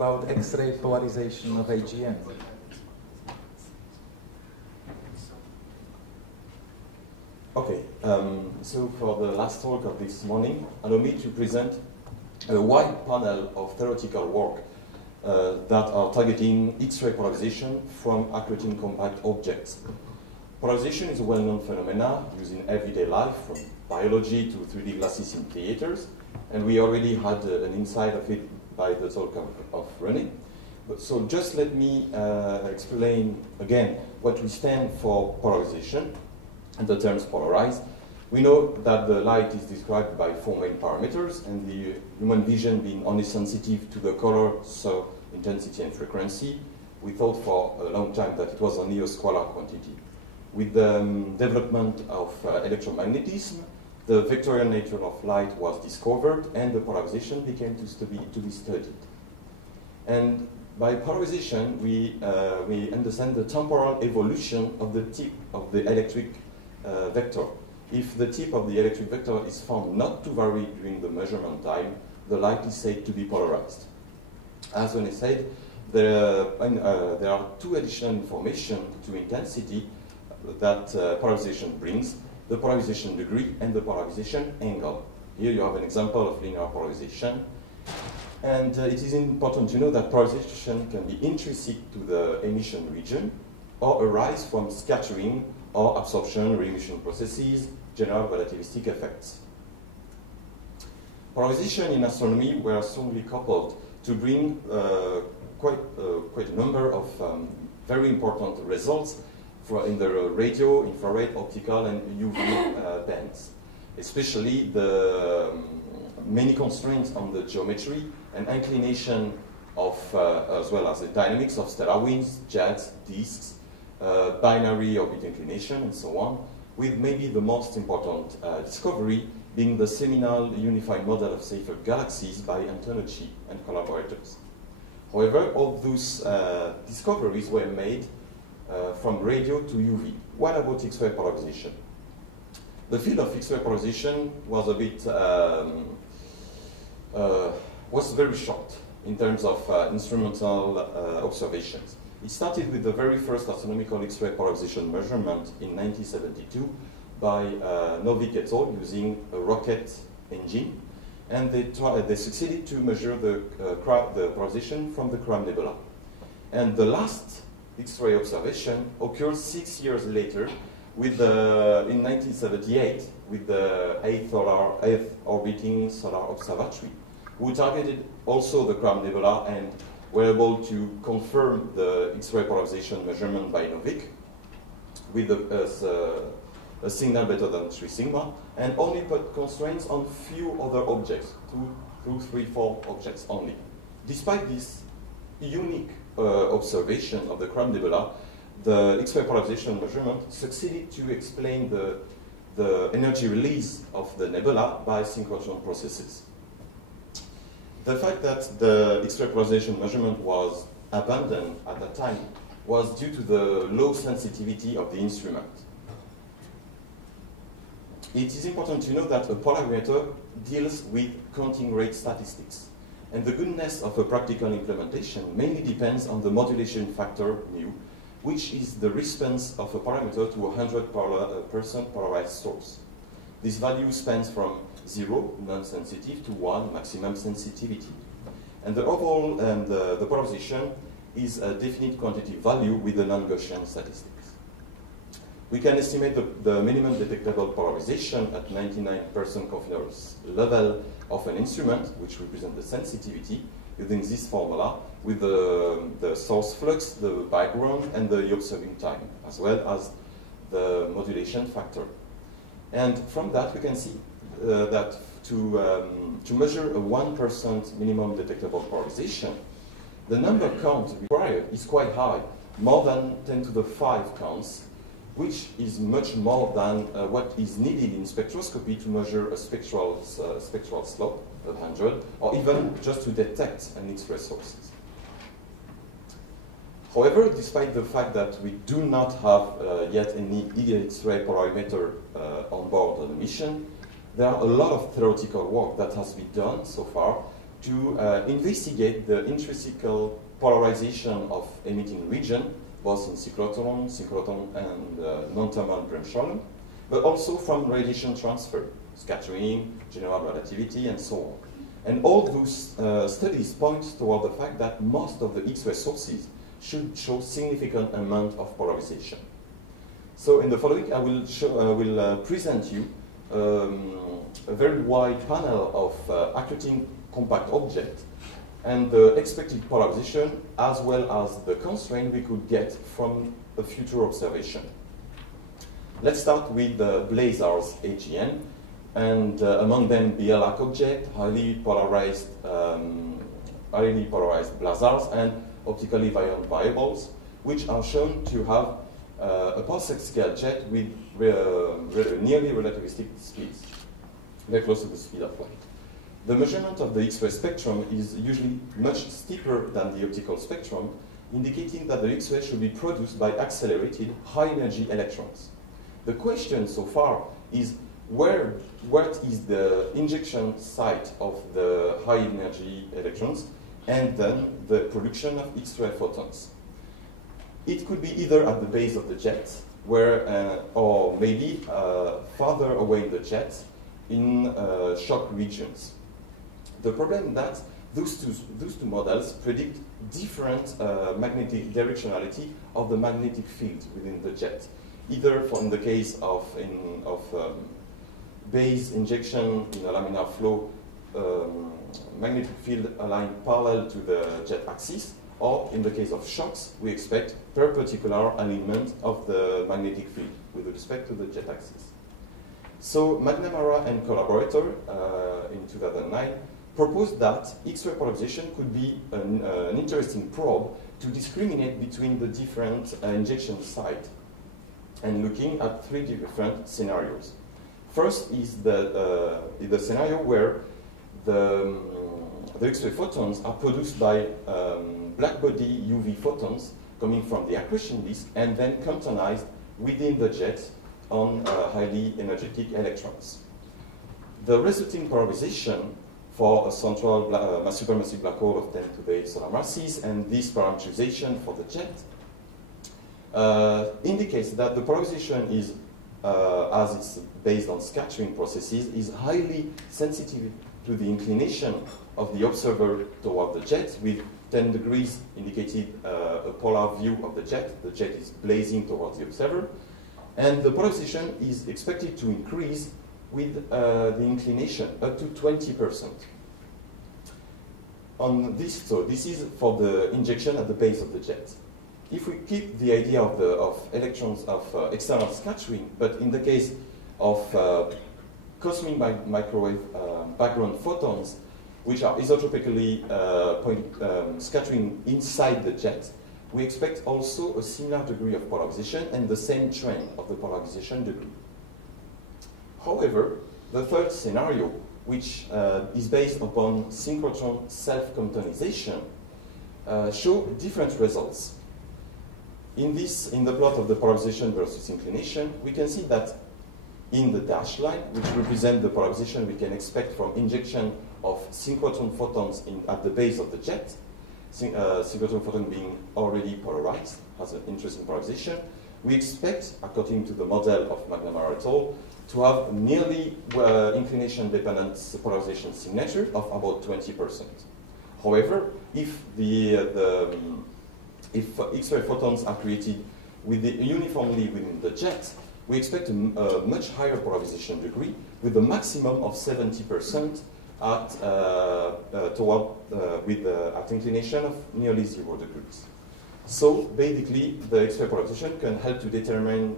about X-ray polarization of AGN. Okay, so for the last talk of this morning, allow me to present a wide panel of theoretical work that are targeting X-ray polarization from accreting compact objects. Polarization is a well-known phenomenon used in everyday life, from biology to 3D glasses in theaters, and we already had an insight of it by the talk of René. So just let me explain again what we stand for polarization and the terms polarized. We know that the light is described by 4 main parameters, and the human vision being only sensitive to the color, so intensity and frequency. We thought for a long time that it was only a scalar quantity. With the development of electromagnetism, the vectorial nature of light was discovered, and the polarization became to be studied. And by polarization, we understand the temporal evolution of the tip of the electric vector. If the tip of the electric vector is found not to vary during the measurement time, the light is said to be polarized. As René said, there are 2 additional information to intensity that polarization brings: the polarization degree and the polarization angle. Here you have an example of linear polarization. And it is important to know that polarization can be intrinsic to the emission region or arise from scattering or absorption re-emission processes, general relativistic effects. Polarization in astronomy were strongly coupled to bring quite a number of very important results in the radio, infrared, optical, and UV bands, especially the many constraints on the geometry and inclination of, as well as the dynamics of stellar winds, jets, disks, binary orbit inclination, and so on, with maybe the most important discovery being the seminal unified model of safer galaxies by Antonacci and collaborators. However, all those discoveries were made from radio to UV. What about X-ray polarization? The field of X-ray polarization was a bit was very short in terms of instrumental observations. It started with the very first astronomical X-ray polarization measurement in 1972 by Novick et al. Using a rocket engine, and they succeeded to measure the polarization from the Crab Nebula. And the last X-ray observation occurred 6 years later, with in 1978, with the 8th orbiting solar observatory, who targeted also the Crab Nebula and were able to confirm the X-ray polarization measurement by Novick with a signal better than 3 sigma, and only put constraints on few other objects, 2, 3, 4 objects only. Despite this unique observation of the Crab Nebula, the X-ray polarization measurement succeeded to explain the energy release of the nebula by synchrotron processes. The fact that the X-ray polarization measurement was abandoned at that time was due to the low sensitivity of the instrument. It is important to know that a polarimeter deals with counting rate statistics, and the goodness of a practical implementation mainly depends on the modulation factor mu, which is the response of a parameter to a 100% polarized source. This value spans from 0, non-sensitive, to 1, maximum sensitivity. And the overall the polarization is a definite quantitative value with a non-Gaussian statistics. We can estimate the minimum detectable polarization at 99% confidence level of an instrument, which represents the sensitivity, using this formula with the source flux, the background, and the observing time, as well as the modulation factor. And from that, we can see that to measure a 1% minimum detectable polarization, the number count required is quite high, more than 10 to the 5 counts, which is much more than what is needed in spectroscopy to measure a spectral slope of 100, or even just to detect an X-ray sources. However, despite the fact that we do not have yet any X-ray polarimeter on board the mission, there are a lot of theoretical work that has been done so far to investigate the intrinsic polarization of emitting region, both in synchrotron, and non-thermal Bremsstrahlung, but also from radiation transfer, scattering, general relativity, and so on. And all those studies point toward the fact that most of the X-ray sources should show significant amount of polarization. So in the following, I will present you a very wide panel of accreting compact objects and the expected polarization as well as the constraint we could get from a future observation. Let's start with the blazars AGN, and among them BL-arc object, highly polarized blazars, and optically variant variables, which are shown to have a parsec scale jet with nearly relativistic speeds, very close to the speed of light. The measurement of the X-ray spectrum is usually much steeper than the optical spectrum, indicating that the X-ray should be produced by accelerated high-energy electrons. The question so far is what is the injection site of the high-energy electrons and then the production of X-ray photons. It could be either at the base of the jet, or maybe farther away in the jet in shock regions. The problem is that those two models predict different magnetic directionality of the magnetic field within the jet. Either in the case of base injection in a laminar flow, magnetic field aligned parallel to the jet axis, or in the case of shocks, we expect perpendicular alignment of the magnetic field with respect to the jet axis. So McNamara and collaborator in 2009 proposed that X-ray polarization could be an interesting probe to discriminate between the different injection sites and looking at three different scenarios. First is the scenario where the X-ray photons are produced by blackbody UV photons coming from the accretion disk and then quantized within the jet on highly energetic electrons. The resulting polarization for a central supermassive black hole of 10 to the 8 solar masses and this parameterization for the jet indicates that the polarization is, as it's based on scattering processes, is highly sensitive to the inclination of the observer toward the jet, with 10 degrees indicated a polar view of the jet. The jet is blazing towards the observer. And the polarization is expected to increase with the inclination up to 20%. On this, so this is for the injection at the base of the jet. If we keep the idea of electrons of external scattering, but in the case of cosmic microwave background photons, which are isotropically scattering inside the jet, we expect also a similar degree of polarization and the same trend of the polarization degree. However, the third scenario, which is based upon synchrotron self-quantization, show different results. In the plot of the polarization versus inclination, we can see that in the dashed line, which represent the polarization we can expect from injection of synchrotron photons at the base of the jet, synchrotron photon being already polarized, has an interesting polarization, we expect, according to the model of McNamara et al., to have nearly inclination-dependent polarization signature of about 20%. However, if X-ray photons are created uniformly within the jet, we expect a much higher polarization degree with a maximum of 70% at inclination of nearly 0 degrees. So basically, the X-ray polarization can help to determine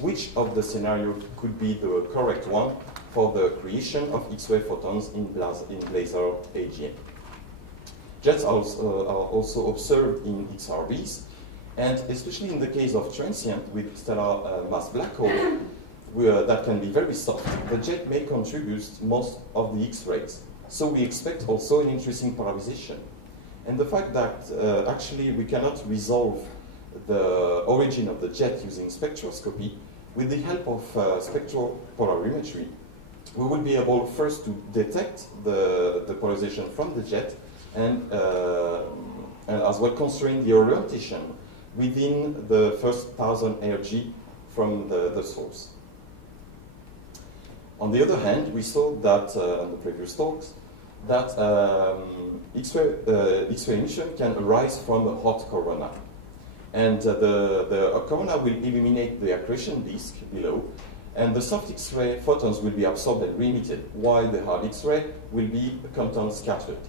which of the scenarios could be the correct one for the creation of X-ray photons in blazar AGN. Jets are also observed in XRBs, and especially in the case of transient with stellar mass black hole, that can be very soft, the jet may contribute most of the X-rays. So we expect also an interesting polarization. And the fact that actually we cannot resolve the origin of the jet using spectroscopy, with the help of spectral polarimetry, we will be able first to detect the polarization from the jet and as well constrain the orientation within the first 1000 ARG from the source. On the other hand, we saw that on the previous talks that X-ray emission can arise from a hot corona. And the corona will illuminate the accretion disk below, and the soft X-ray photons will be absorbed and re-emitted, while the hard X-ray will be content scattered.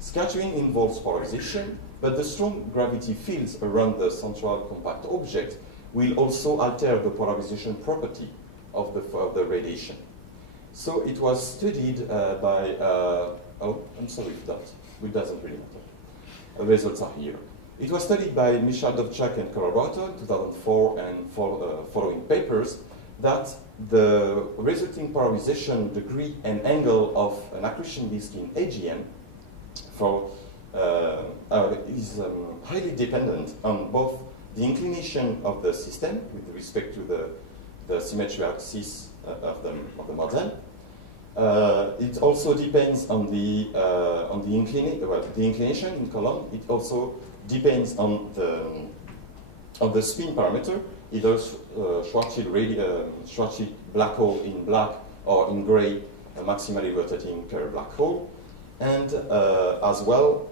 Scattering involves polarization, but the strong gravity fields around the central compact object will also alter the polarization property of the radiation. So it was studied by, oh, I'm sorry if that, it doesn't really matter. The results are here. It was studied by Michal Dovchak and collaborator in 2004 and following papers that the resulting polarization degree and angle of an accretion disk in AGN is highly dependent on both the inclination of the system with respect to the symmetry axis of the model. It also depends on the inclination in column. It also depends on the spin parameter, either Schwarzschild black hole in black or in gray, a maximally rotating black hole, and as well.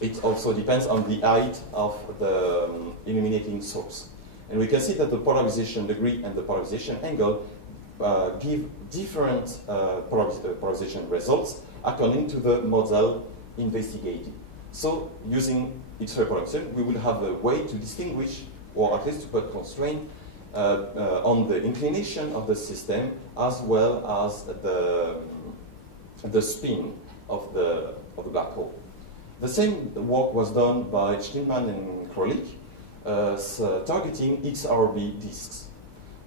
It also depends on the height of the illuminating source. And we can see that the polarization degree and the polarization angle give different polarization results according to the model investigated. So using X-ray polarization, we will have a way to distinguish, or at least to put constraint on the inclination of the system as well as the spin of the black hole. The same work was done by Schliemann and Krolik, targeting XRB disks.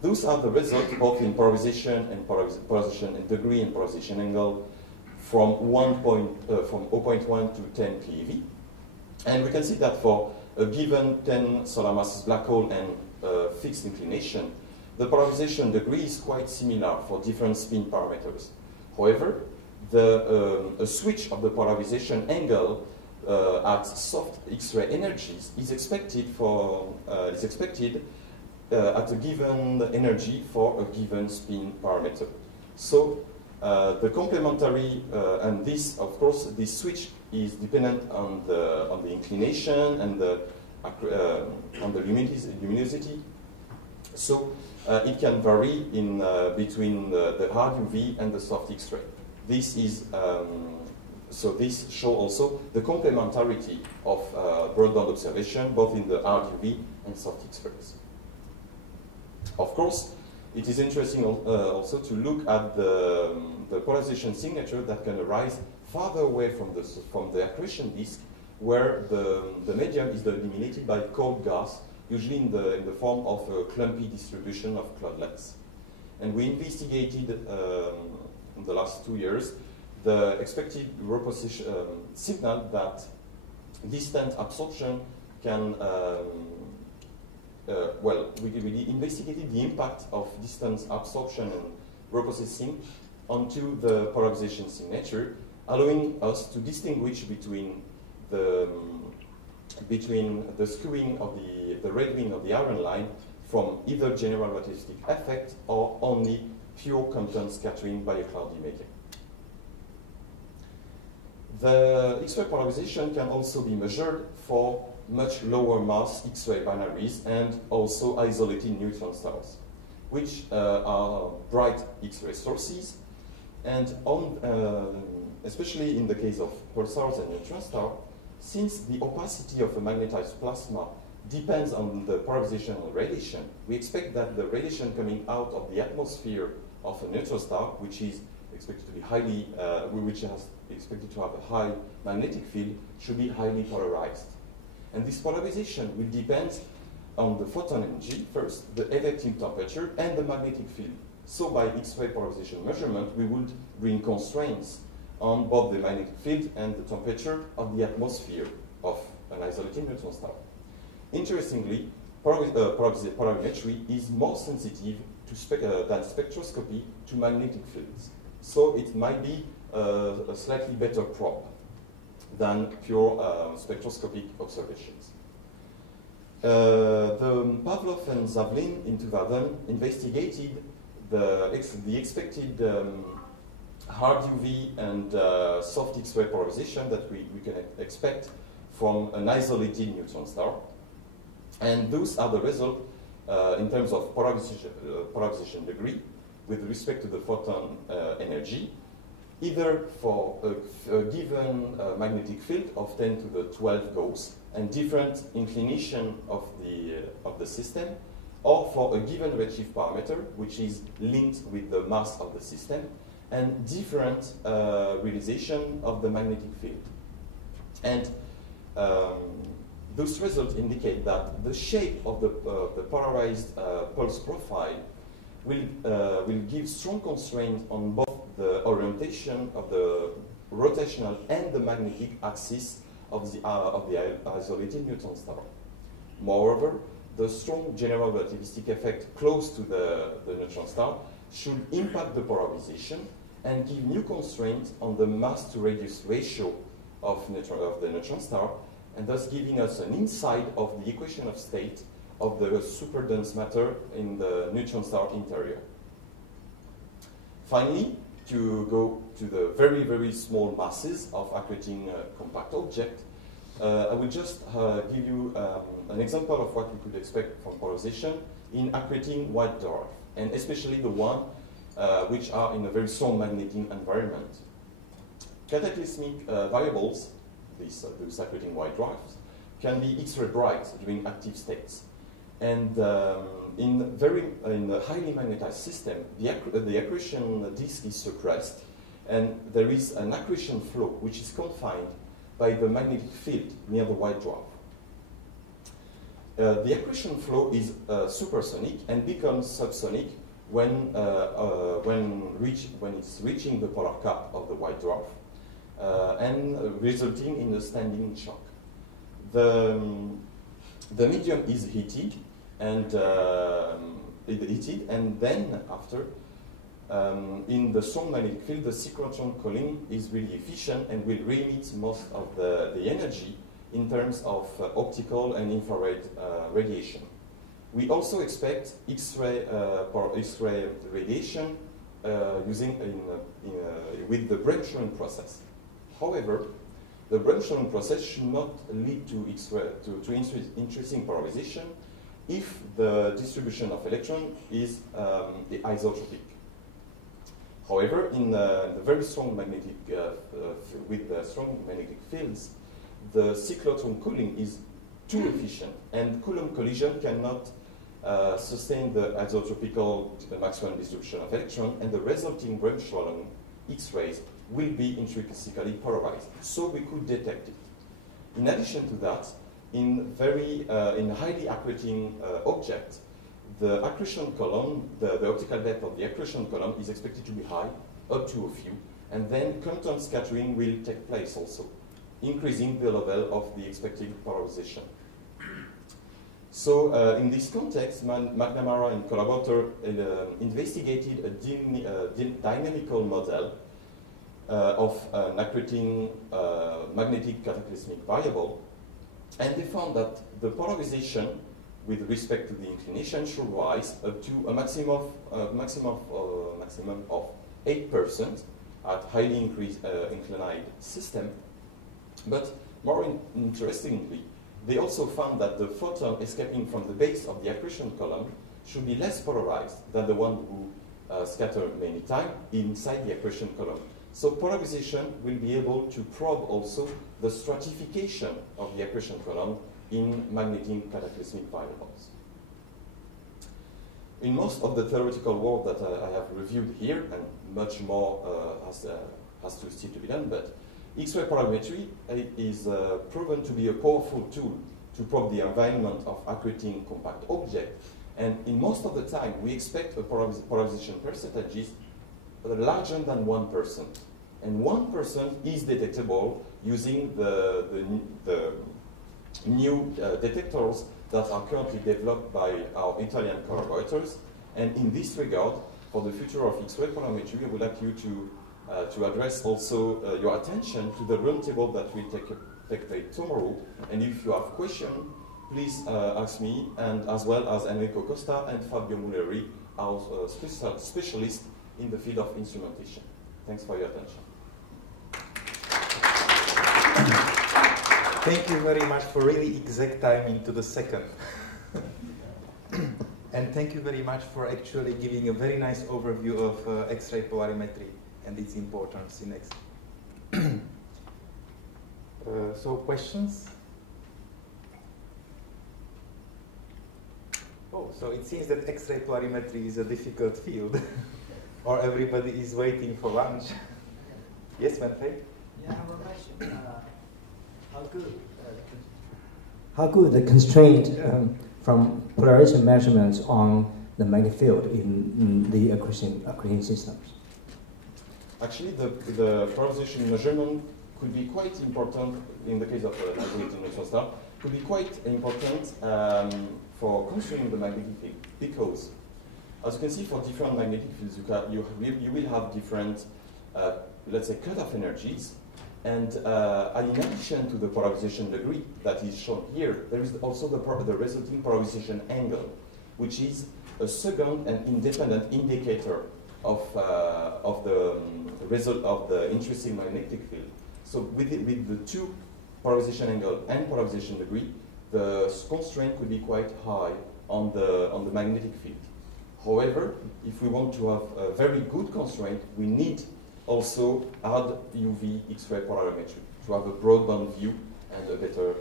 Those are the results both in polarization and polarization in degree and polarization angle from 0.1 to 10 keV. And we can see that for a given 10 solar masses black hole and fixed inclination, the polarization degree is quite similar for different spin parameters. However, a switch of the polarization angle at soft X-ray energies is expected at a given energy for a given spin parameter. So the complementary and this, of course, this switch is dependent on the inclination and on the luminosity. So it can vary in between the hard UV and the soft X-ray. This is so this shows also the complementarity of broadband observation both in the hard UV and soft X-rays. Of course, it is interesting also to look at the polarization signature that can arise farther away from the accretion disk, where the medium is illuminated by cold gas, usually in the form of a clumpy distribution of cloudlets. And we investigated in the last 2 years the expected reposition signal that distant absorption can well, we investigated the impact of distance absorption and reprocessing onto the polarization signature, allowing us to distinguish between the skewing of the red wing of the iron line from either general relativistic effect or only pure content scattering by a cloudy medium. The X-ray polarization can also be measured for much lower mass X-ray binaries and also isolated neutron stars, which are bright X-ray sources. And especially in the case of pulsars and neutron stars, since the opacity of a magnetized plasma depends on the polarization and radiation, we expect that the radiation coming out of the atmosphere of a neutron star, which is expected to be highly, which has expected to have a high magnetic field, should be highly polarized. And this polarization will depend on the photon energy, first, the electing temperature, and the magnetic field. So by X-ray polarization measurement, we would bring constraints on both the magnetic field and the temperature of the atmosphere of an isolated neutron star. Interestingly, polarimetry is more sensitive than spectroscopy to magnetic fields. So it might be a slightly better probe than pure spectroscopic observations. The Pavlov and Zavlin in 2000 investigated the expected hard UV and soft X-ray polarization that we can expect from an isolated neutron star. And those are the results in terms of polarization degree with respect to the photon energy, either for a given magnetic field of 10 to the 12 Gauss and different inclination of the system, or for a given redshift parameter, which is linked with the mass of the system, and different realization of the magnetic field. And those results indicate that the shape of the polarized pulse profile will give strong constraint on both the orientation of the rotational and the magnetic axis of the isolated neutron star. Moreover, the strong general relativistic effect close to the neutron star should impact the polarization and give new constraints on the mass to radius ratio of the neutron star, and thus giving us an insight of the equation of state of the superdense matter in the neutron star interior. Finally, to go to the very, very small masses of accreting compact object, I will just give you an example of what we could expect from polarization in accreting white dwarf, and especially the one which are in a very strong magnetic environment. Cataclysmic variables, these accreting white dwarfs, can be X-ray bright during active states. And in a highly magnetized system, the accretion disk is suppressed, and there is an accretion flow which is confined by the magnetic field near the white dwarf. The accretion flow is supersonic and becomes subsonic when it's reaching the polar cap of the white dwarf, and resulting in a standing shock. The medium is heated, and then after, in the strong magnetic field, the synchrotron cooling is really efficient and will remit most of the energy in terms of optical and infrared radiation. We also expect X-ray radiation with the Bremsstrahlung process. However, the Bremsstrahlung process should not lead to interesting polarization if the distribution of electron is isotropic. However, in the very strong magnetic, with the strong magnetic fields, the cyclotron cooling is too efficient, and Coulomb collision cannot sustain the isotropical maximum distribution of electron, and the resulting Bremsstrahlung X-rays will be intrinsically polarized, so we could detect it. In addition to that, in highly accreting objects, the accretion column, the optical depth of the accretion column is expected to be high, up to a few, and then Compton scattering will take place also, increasing the level of the expected polarization. So in this context, McNamara and collaborator investigated a dynamical model of an accreting magnetic cataclysmic variable, and they found that the polarization with respect to the inclination should rise up to a maximum of 8% at highly inclined system. But more interestingly, they also found that the photon escaping from the base of the accretion column should be less polarized than the one who scatter many times inside the accretion column. So polarization will be able to probe also the stratification of the accretion column in magnetic cataclysmic variables. In most of the theoretical work that I have reviewed here, and much more has to still to be done, but X-ray polarimetry is proven to be a powerful tool to probe the environment of accreting compact objects, and in most of the time we expect a polarization percentages larger than 1%. And 1% is detectable using the new detectors that are currently developed by our Italian collaborators, And in this regard, for the future of X-ray polarimetry, I would like you to address also your attention to the roundtable that will take place tomorrow. And if you have questions, please ask me, and as well as Enrico Costa and Fabio Mulleri, our specialists in the field of instrumentation. Thanks for your attention. Thank you very much for really exact timing to the second. And thank you very much for actually giving a very nice overview of X-ray polarimetry and its importance in X-ray. So questions? Oh, so it seems that X-ray polarimetry is a difficult field, or everybody is waiting for lunch. Yes, Manfred? Yeah, I have a question. How good the constraint from polarization measurements on the magnetic field in the accreting systems? Actually, the polarization measurement could be quite important in the case of an isolated neutron star. Could be quite important for constraining the magnetic field, because, as you can see, for different magnetic fields, you will have different, let's say, cutoff energies. And in addition to the polarization degree that is shown here, there is also the resulting polarization angle, which is a second and independent indicator of the result of the intrinsic magnetic field. So with the two polarization angle and polarization degree, the constraint could be quite high on the magnetic field. However, if we want to have a very good constraint, we need also add UV X-ray polarimetry to have a broadband view and a better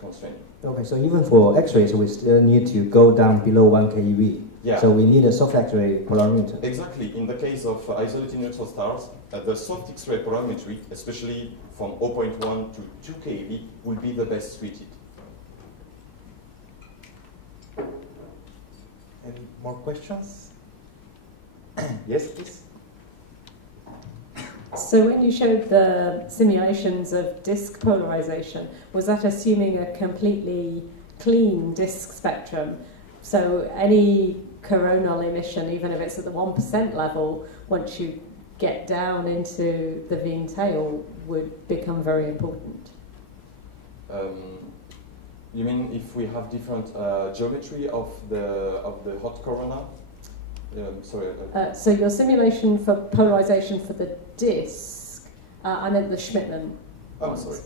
constraint. Okay, so even for X-rays, we still need to go down below 1 keV. Yeah. So we need a soft X-ray polarimeter. Exactly. In the case of isolated neutron stars, the soft X-ray polarimetry, especially from 0.1 to 2 keV, will be the best suited. Any more questions? Yes, please. So when you showed the simulations of disk polarization, was that assuming a completely clean disk spectrum? So any coronal emission, even if it's at the 1% level, once you get down into the Wien tail, would become very important. You mean if we have different geometry of the hot corona? Sorry. So your simulation for polarization for the disk, I meant the Schmittman. Oh, sorry.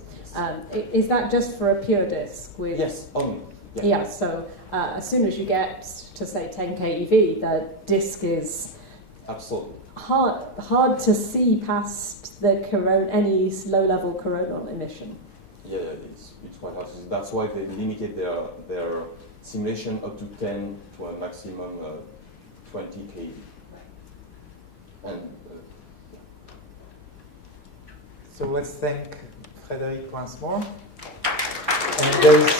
Is that just for a pure disk? With Yes, only. Yeah. Yeah, so as soon as you get to say 10 keV, the disk is Absolutely. hard to see past the any low-level coronal emission. Yeah, it's quite hard. That's why they limited their simulation up to 10 to a maximum 20 keV. And So let's thank Frederic once more. And there is